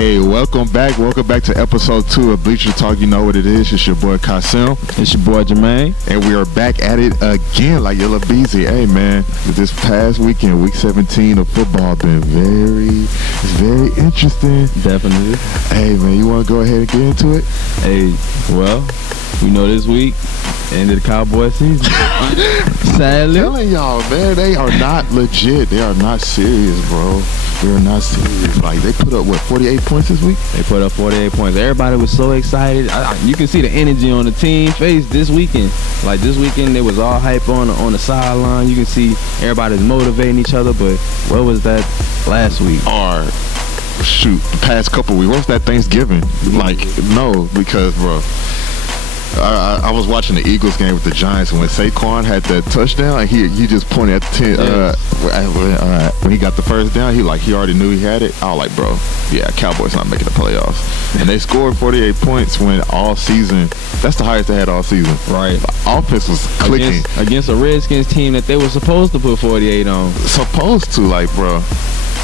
Hey, welcome back to episode 2 of Bleacher Talk. You know what it is. It's your boy Clemsom. It's your boy Jermaine. And we are back at it again like Yellow Beezy. Hey, man, this past weekend, week 17 of football, been very interesting. Definitely. Hey, man, you want to go ahead and get into it? Hey, well, we know this week, end of the Cowboys season. Sadly. I'm telling y'all, man, they are not legit. They are not serious, bro. They're not serious. Like, they put up, 48 points this week? They put up 48 points. Everybody was so excited. You can see the energy on the team face this weekend. Like, this weekend, they was all hype on the sideline. You can see everybody's motivating each other, but what was that last week? Or, shoot, the past couple weeks. What was that Thanksgiving? Like, no, because, bro, I was watching the Eagles game with the Giants, and when Saquon had that touchdown, he just pointed at the 10. When he got the first down, he already knew he had it. I was like, bro, yeah, Cowboys not making the playoffs. And they scored 48 points when all season, that's the highest they had all season. Right. The offense was clicking. Against a Redskins team that they were supposed to put 48 on. Supposed to, like, bro.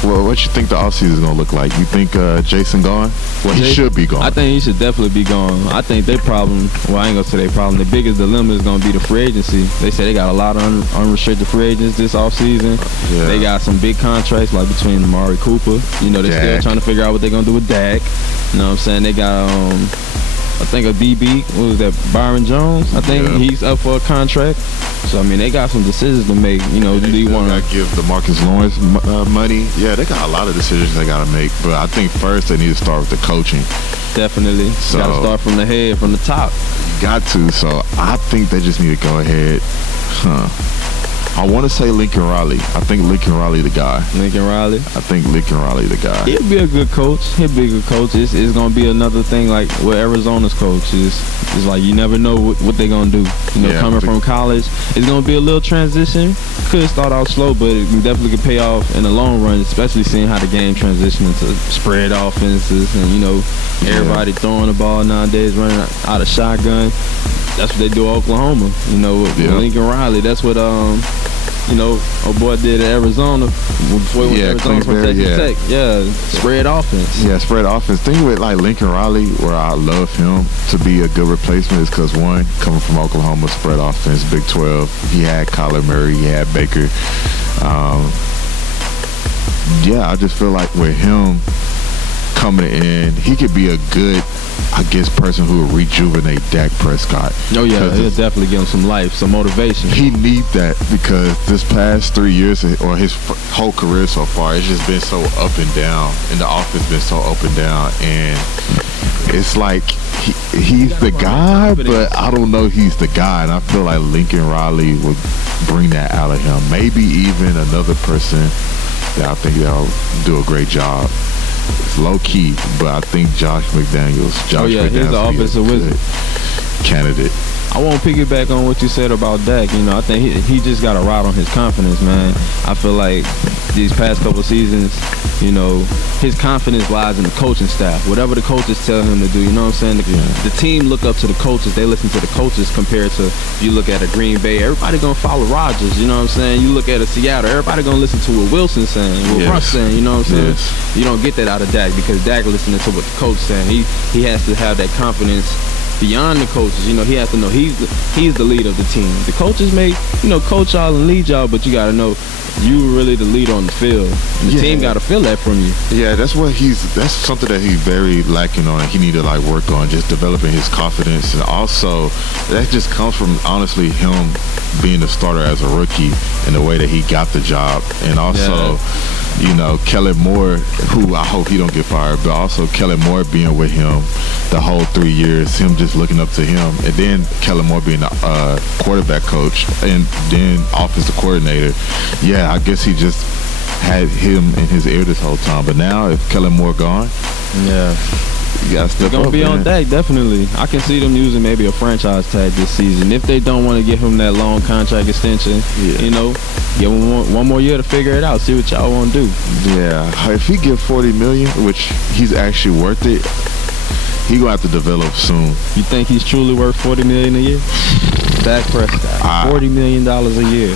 Well, what you think the offseason is going to look like? You think Jason gone? Well, he should be gone. I think he should definitely be gone. I think their problem, well, I ain't going to say their problem, the biggest dilemma is going to be the free agency. They say they got a lot of unrestricted free agents this offseason. Yeah. They got some big contracts, like between Amari Cooper. You know, they're still trying to figure out what they're going to do with Dak. You know what I'm saying? They got, I think a DB, what was that, Byron Jones? I think he's up for a contract. So, I mean, they got some decisions to make. You know, do you want to give DeMarcus Lawrence money? Yeah, they got a lot of decisions they got to make. But I think first they need to start with the coaching. Definitely. So, got to start from the head, from the top. Got to. So, I think they just need to go ahead. I want to say Lincoln Riley. I think Lincoln Riley the guy. Lincoln Riley? I think Lincoln Riley the guy. He'll be a good coach. He'll be a good coach. It's going to be another thing like with Arizona's coach. It's like you never know what they're going to do. You know, coming from college, it's going to be a little transition. Could start out slow, but it definitely could pay off in the long run, especially seeing how the game transitions into spread offenses and, you know, everybody throwing the ball nowadays, running out of shotgun. That's what they do at Oklahoma. You know, with Lincoln Riley. That's what you know, our boy did at Arizona before he went to Arizona from Texas Tech. Yeah, spread offense. Yeah, spread offense. Thing with like Lincoln Riley, where I love him to be a good replacement is because one, coming from Oklahoma, spread offense, Big 12. He had Kyler Murray, he had Baker. I just feel like with him coming in, he could be a good, I guess, person who will rejuvenate Dak Prescott. Oh, yeah, he'll definitely give him some life, some motivation. He needs that because this past 3 years, or his whole career so far, it's just been so up and down, and the offense been so up and down, and it's like he's the guy, but I don't know he's the guy, and I feel like Lincoln Riley would bring that out of him. Maybe even another person that I think that'll do a great job. It's low key, but I think Josh McDaniels. He's the offensive wizard candidate. I won't piggyback on what you said about Dak. You know, I think he just got to ride on his confidence, man. I feel like these past couple seasons, you know, his confidence lies in the coaching staff. Whatever the coaches tell him to do, you know what I'm saying? The team look up to the coaches. They listen to the coaches compared to, you look at a Green Bay, everybody going to follow Rodgers, you know what I'm saying? You look at a Seattle, everybody going to listen to what Wilson's saying, what Russ saying, you know what I'm saying? You don't get that out of Dak because Dak listening to what the coach saying. He has to have that confidence beyond the coaches. You know, he has to know he's the leader of the team. The coaches may, you know, coach y'all and lead y'all, but you got to know you really the leader on the field. And the team got to feel that from you. Yeah, that's something that he's very lacking on, and he need to like work on, just developing his confidence. And also that just comes from honestly him being a starter as a rookie and the way that he got the job. And also you know, Kellen Moore, who I hope he don't get fired, but also Kellen Moore being with him the whole 3 years, him just looking up to him, and then Kellen Moore being a quarterback coach and then offensive coordinator. Yeah, I guess he just had him in his ear this whole time. But now, if Kellen Moore gone, you gotta step up. They're gonna be on Dak, definitely. I can see them using maybe a franchise tag this season if they don't want to give him that long contract extension. You know, give him one more year to figure it out. See what y'all want to do. Yeah, if he get $40 million, which he's actually worth it, he gonna have to develop soon. You think he's truly worth $40 million a year? Dak Prescott, $40 million a year.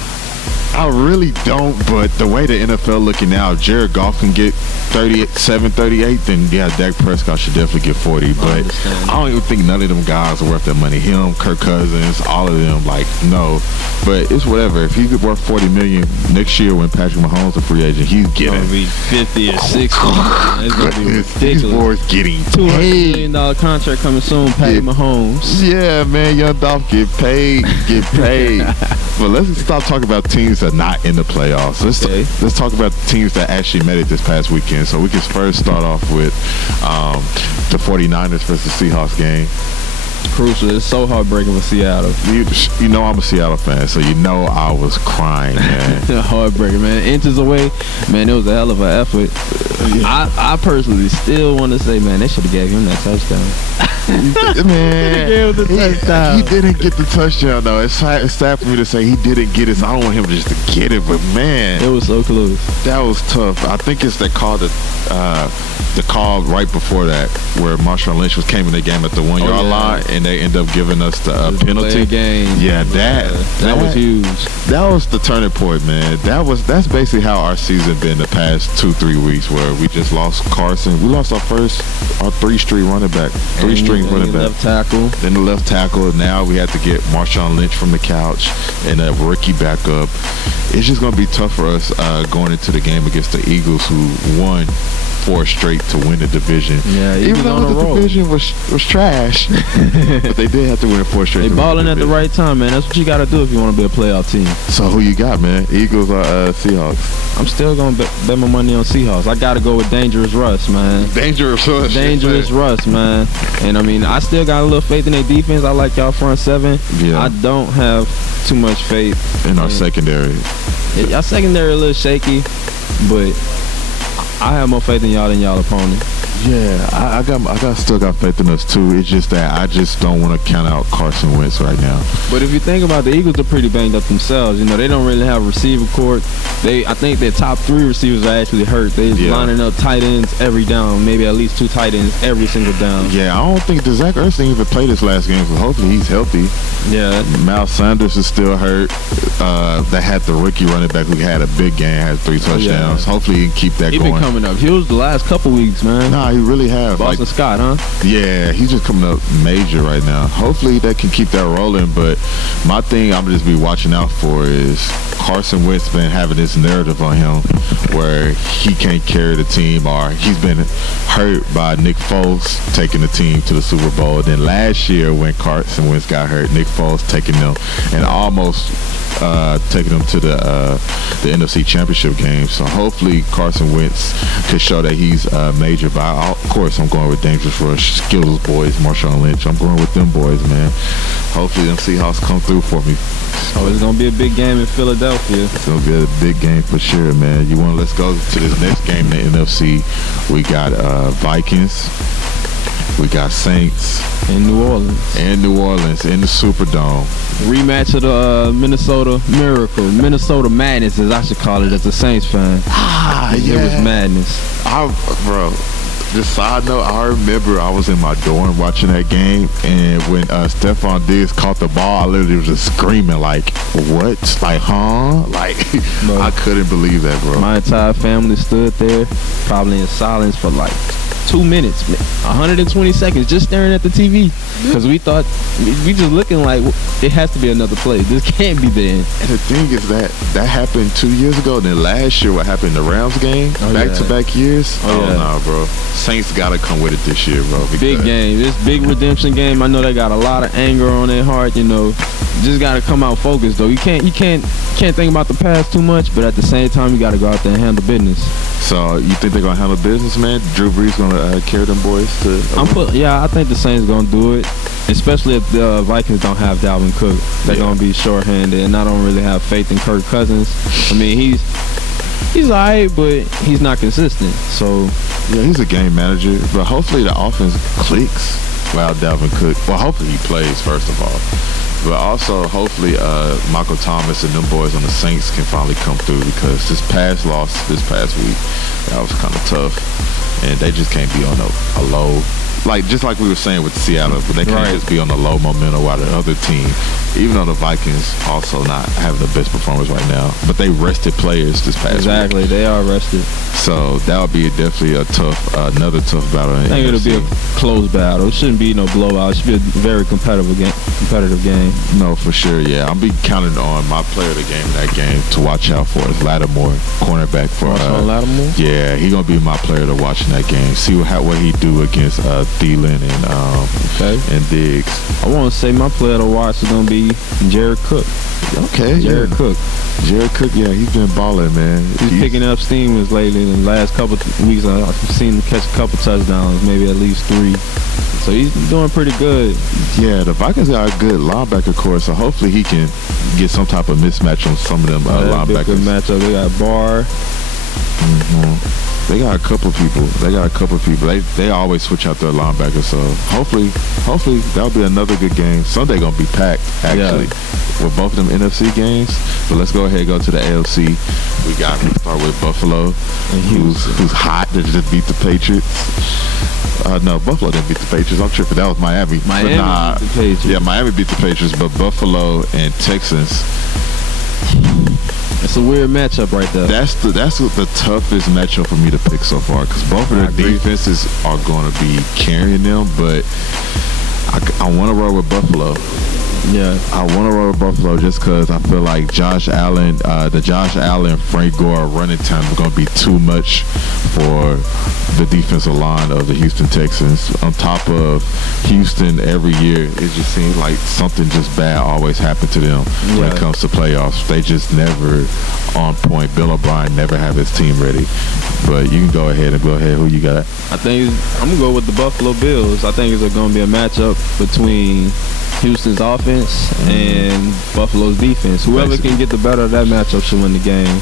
I really don't, but the way the NFL looking now, if Jared Goff can get 37, 38, then yeah, Dak Prescott should definitely get 40. But I don't even think none of them guys are worth that money. Him, Kirk Cousins, all of them, like, no. But it's whatever. If he's worth $40 million next year when Patrick Mahomes is a free agent, he's getting gonna be 50 or 60. It's gonna be ridiculous. These boys getting $200 million contract coming soon. Patrick Mahomes. Yeah, man, young Dolph get paid. But let's stop talking about teams that are not in the playoffs. Let's talk about the teams that actually made it this past weekend. So we can first start off with the 49ers versus Seahawks game. Crucial. It's so heartbreaking for Seattle. You know I'm a Seattle fan, so you know I was crying, man. Heartbreaking, man. Inches away, man. It was a hell of an effort. I personally still want to say, man, they should have gave him that touchdown. Man, he didn't get the touchdown though. It's sad for me to say he didn't get it. So I don't want him just to get it, but man, it was so close. That was tough. I think it's the call right before that where Marshawn Lynch came in the game at the 1 yard line, and they end up giving us the penalty game. Yeah, that was huge. That was the turning point, man. That's basically how our season been the past 2-3 weeks, where we just lost Carson. We lost our 3-string running back. 3-string running back. Left tackle. Then the left tackle. Now we had to get Marshawn Lynch from the couch and a rookie backup. It's just going to be tough for us going into the game against the Eagles, who won 4 straight to win the division. Yeah, even though the division was trash, but they did have to win 4 straight. They balling at the right time, man. That's what you got to do if you want to be a playoff team. So who you got, man? Eagles or Seahawks? I'm still gonna bet my money on Seahawks. I got to go with Dangerous Russ, man. Dangerous Russ, man. And I mean, I still got a little faith in their defense. I like y'all front seven. Yeah. I don't have too much faith in our secondary. Our secondary a little shaky, but I have more faith in y'all than y'all opponent. Yeah, I still got faith in us too. It's just that I just don't want to count out Carson Wentz right now. But if you think about it, the Eagles are pretty banged up themselves. You know, they don't really have a receiving court. I think their top 3 receivers are actually hurt. They're lining up tight ends every down, maybe at least 2 tight ends every single down. Yeah, I don't think Zach Ertz didn't even play this last game, so hopefully he's healthy. Yeah. Miles Sanders is still hurt. They had the rookie running back who had a big game, had 3 touchdowns. Yeah. Hopefully he can keep that going. He's been coming up. He was the last couple weeks, man. Nah, he really has. Boston Scott, huh? Yeah, he's just coming up major right now. Hopefully they can keep that rolling, but my thing I'm just be watching out for is Carson Wentz been having this narrative on him where he can't carry the team, or he's been hurt by Nick Foles taking the team to the Super Bowl. Then last year when Carson Wentz got hurt, Nick Foles taking them and almost taking them to the NFC Championship game. So hopefully Carson Wentz could show that he's major. But of course I'm going with Dangerous Rush, Skittles boys, Marshawn Lynch. I'm going with them boys, man. Hopefully them Seahawks come through for me. Oh, it's gonna be a big game in Philadelphia. It's gonna be a big game for sure, man. Let's go to this next game in the NFC. We got Vikings. We got Saints. In New Orleans. In the Superdome. Rematch of the Minnesota Miracle. Minnesota Madness, as I should call it as a Saints fan. Yeah. It was madness. Bro, just side note, I remember I was in my dorm watching that game, and when Stephon Diggs caught the ball, I literally was just screaming like, what? Like, huh? Like, bro, I couldn't believe that, bro. My entire family stood there, probably in silence for like 2 minutes, 120 seconds, just staring at the TV, because we thought, we just looking like it has to be another play. This can't be the end. And the thing is that happened 2 years ago. And then last year, what happened in the Rams game, back-to-back years. Nah, bro. Saints gotta come with it this year, bro. Big game. This big redemption game. I know they got a lot of anger on their heart. You know, just gotta come out focused though. You can't think about the past too much, but at the same time, you gotta go out there and handle business. So you think they're gonna handle business, man? Drew Brees gonna carry them boys to? I think the Saints gonna do it, especially if the Vikings don't have Dalvin Cook. They're gonna be shorthanded, and I don't really have faith in Kirk Cousins. I mean, he's alright, but he's not consistent. So yeah, he's a game manager, but hopefully the offense clicks without Dalvin Cook. Well, hopefully he plays first of all. But also, hopefully, Michael Thomas and them boys on the Saints can finally come through, because this past loss this past week, that was kind of tough. And they just can't be on a low, just like we were saying with Seattle, but they can't just be on a low momentum while the other team even though the Vikings also not having the best performance right now, but they rested players this past Exactly, week. they are rested. So that would be definitely another tough battle. I think it'll be a close battle. It shouldn't be no blowout. It should be a very competitive game. No, for sure, yeah. I'll be counting on my player of the game in that game to watch out for is Lattimore, cornerback for Lattimore? Yeah, he's gonna be my player to watch in that game. See what he do against Thielen and Diggs. I want to say my player to watch is gonna be Jared Cook. Okay, Jared Cook, yeah, he's been balling, man. He's picking up steam lately. In the last couple weeks, I've seen him catch a couple touchdowns, maybe at least 3. So he's doing pretty good. Yeah, the Vikings got a good linebacker core, so hopefully he can get some type of mismatch on some of them linebackers. Be a good matchup. They got Barr. They got a couple people. They always switch out their linebackers. So hopefully that'll be another good game. Sunday gonna be packed actually with both of them NFC games. But let's go ahead and go to the AFC. We start with Buffalo, who's hot. They just beat the Patriots. No, Buffalo didn't beat the Patriots. I'm tripping. That was Miami. Beat the Patriots. Yeah, Miami beat the Patriots, but Buffalo and Texans. It's a weird matchup right there. That's the toughest matchup for me to pick so far because both of their defenses are going to be carrying them, but I want to roll with Buffalo. Yeah, I want to roll with Buffalo just because I feel like Josh Allen, Frank Gore running time is going to be too much for the defensive line of the Houston Texans. On top of Houston, every year it just seems like something just bad always happens to them when it comes to playoffs. They just never on point. Bill O'Brien never have his team ready. But you can go ahead. Who you got? I think I'm going to go with the Buffalo Bills. I think it's going to be a matchup between Houston's offense and Buffalo's defense. Whoever can get the better of that matchup should win the game.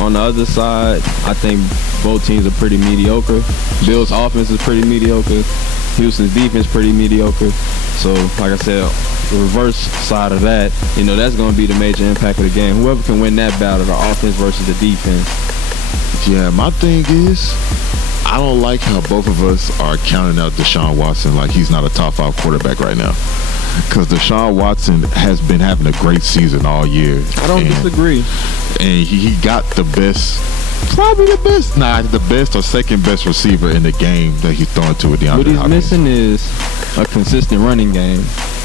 On the other side, I think both teams are pretty mediocre. Bills' offense is pretty mediocre. Houston's defense pretty mediocre. So, like I said, the reverse side of that, that's going to be the major impact of the game. Whoever can win that battle, the offense versus the defense. Yeah, my thing is, I don't like how both of us are counting out Deshaun Watson like he's not a top 5 quarterback right now. Because Deshaun Watson has been having a great season all year. I don't disagree. And he got the best or second best receiver in the game that he's throwing to with DeAndre Hopkins. What he's missing is a consistent running game.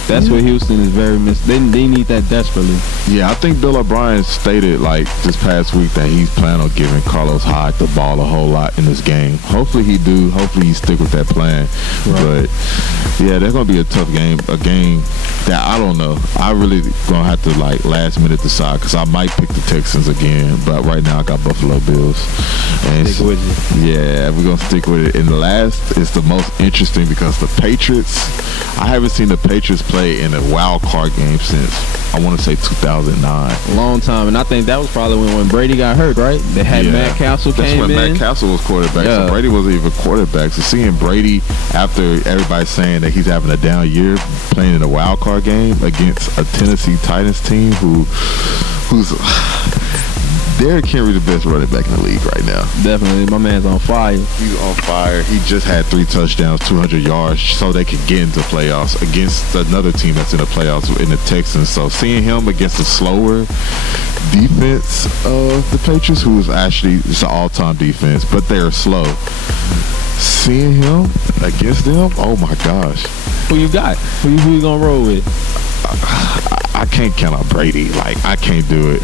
That's what Houston is very missing. They need that desperately. Yeah, I think Bill O'Brien stated this past week that he's planning on giving Carlos Hyde the ball a whole lot in this game. Hopefully he do. Hopefully he stick with that plan. Right. But yeah, that's gonna be a tough game. A game that I don't know. I really gonna have to last minute decide because I might pick the Texans again. But right now I got Buffalo Bills. And stick with you. Yeah, we're gonna stick with it. And the last is the most interesting because the Patriots. I haven't seen the Patriots play in a wild card game since I want to say 2009. Long time, and I think that was probably when Brady got hurt, right? They had Matt Castle came in. That's when Matt Castle was quarterback. Yeah. So Brady wasn't even quarterback. So seeing Brady after everybody's saying that he's having a down year playing in a wild card game against a Tennessee Titans team who's Derrick Henry the best running back in the league right now. Definitely. My man's on fire. He's on fire. He just had 3 touchdowns, 200 yards, so they could get into playoffs against another team that's in the playoffs in the Texans. So seeing him against a slower defense of the Patriots, who is actually it's an all-time defense, but they're slow. Seeing him against them, oh my gosh. Who you got? Who you gonna roll with? I can't count on Brady. I can't do it.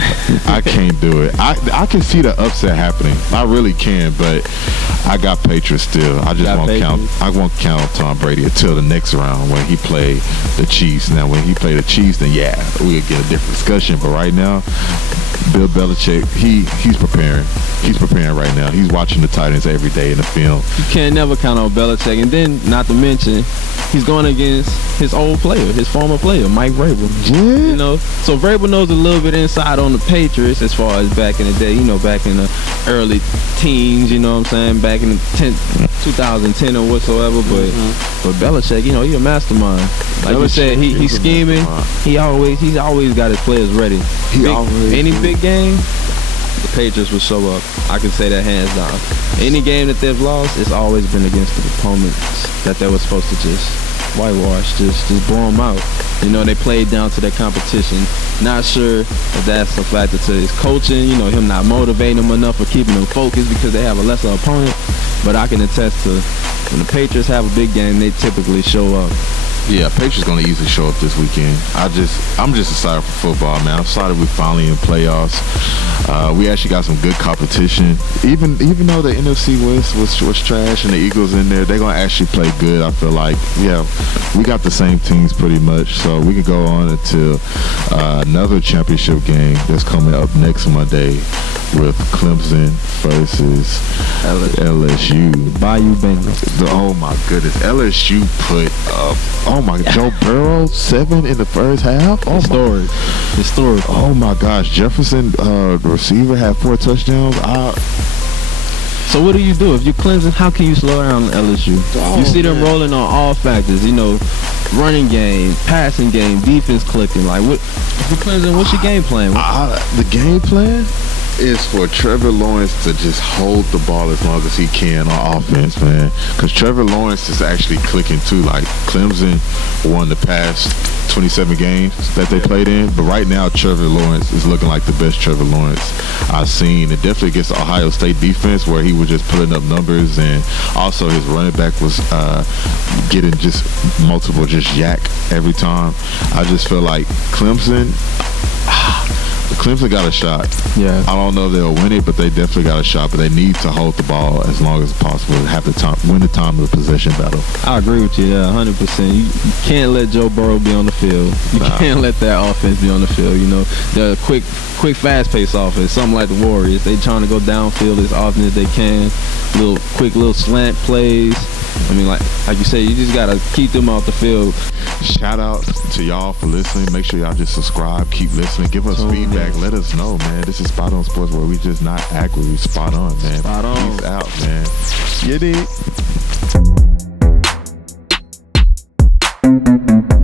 I can't do it. I can see the upset happening. I really can, but I got Patriots still. I just won't count. I won't count on Tom Brady until the next round when he play the Chiefs. Now, when he play the Chiefs, then yeah, we'll get a different discussion. But right now, Bill Belichick, he's preparing. He's preparing right now. He's watching the Titans every day in the film. You can't never count on Belichick. And then, not to mention, he's going against his old player, his former player, Mike Vrabel. Yeah. So Vrabel knows a little bit inside on the Patriots as far as back in the day, back in the early teens, you know what I'm saying, back in the 2010 or whatsoever. But Belichick, he's a mastermind. Like you said, he's scheming. He's always got his players ready. Any big game, the Patriots will show up. I can say that hands down. Any game that they've lost, it's always been against the opponents that they were supposed to just whitewash, just blow them out. You know, they played down to their competition. Not sure if that's a factor to his coaching, you know, him not motivating them enough or keeping them focused because they have a lesser opponent. But I can attest to when the Patriots have a big game, they typically show up. Yeah, Patriots gonna easily show up this weekend. I'm just excited for football, man. I'm excited we finally in playoffs. We actually got some good competition. Even though the NFC West was trash and the Eagles in there, they're gonna actually play good. I feel like, yeah, we got the same teams pretty much, so we can go on until another championship game that's coming up next Monday with Clemson versus LSU. Bayou Bengals. Oh my goodness, LSU put up. Oh my, Joe Burrow 7 in the first half. Oh Historic. Oh my gosh, Jefferson, the receiver, had 4 touchdowns. So what do you do if you're Clemson? How can you slow down LSU? You see them rolling on all factors. You know, running game, passing game, defense clicking. Like, what? If you're Clemson, what's your game plan? The game plan is for Trevor Lawrence to just hold the ball as long as he can on offense, man. Because Trevor Lawrence is actually clicking too. Like, Clemson won the past 27 games that they played in, but right now Trevor Lawrence is looking like the best Trevor Lawrence I've seen. It definitely against the Ohio State defense where he was just putting up numbers, and also his running back was getting just multiple yak every time. I just feel like Clemson got a shot. Yeah. I don't know if they'll win it, but they definitely got a shot. But they need to hold the ball as long as possible and have the time, win the time of the possession battle. I agree with you, yeah, 100%. You can't let Joe Burrow be on the field. You can't let that offense be on the field. You know, the quick, fast-paced offense, something like the Warriors. They trying to go downfield as often as they can. Little slant plays. I mean, like you said, you just gotta keep them off the field. Shout out to y'all for listening. Make sure y'all just subscribe, keep listening, give us feedback. Let us know, man. This is Spot On Sports, where we just not accurate, we spot on, man. Spot on. Peace out, man. You dig?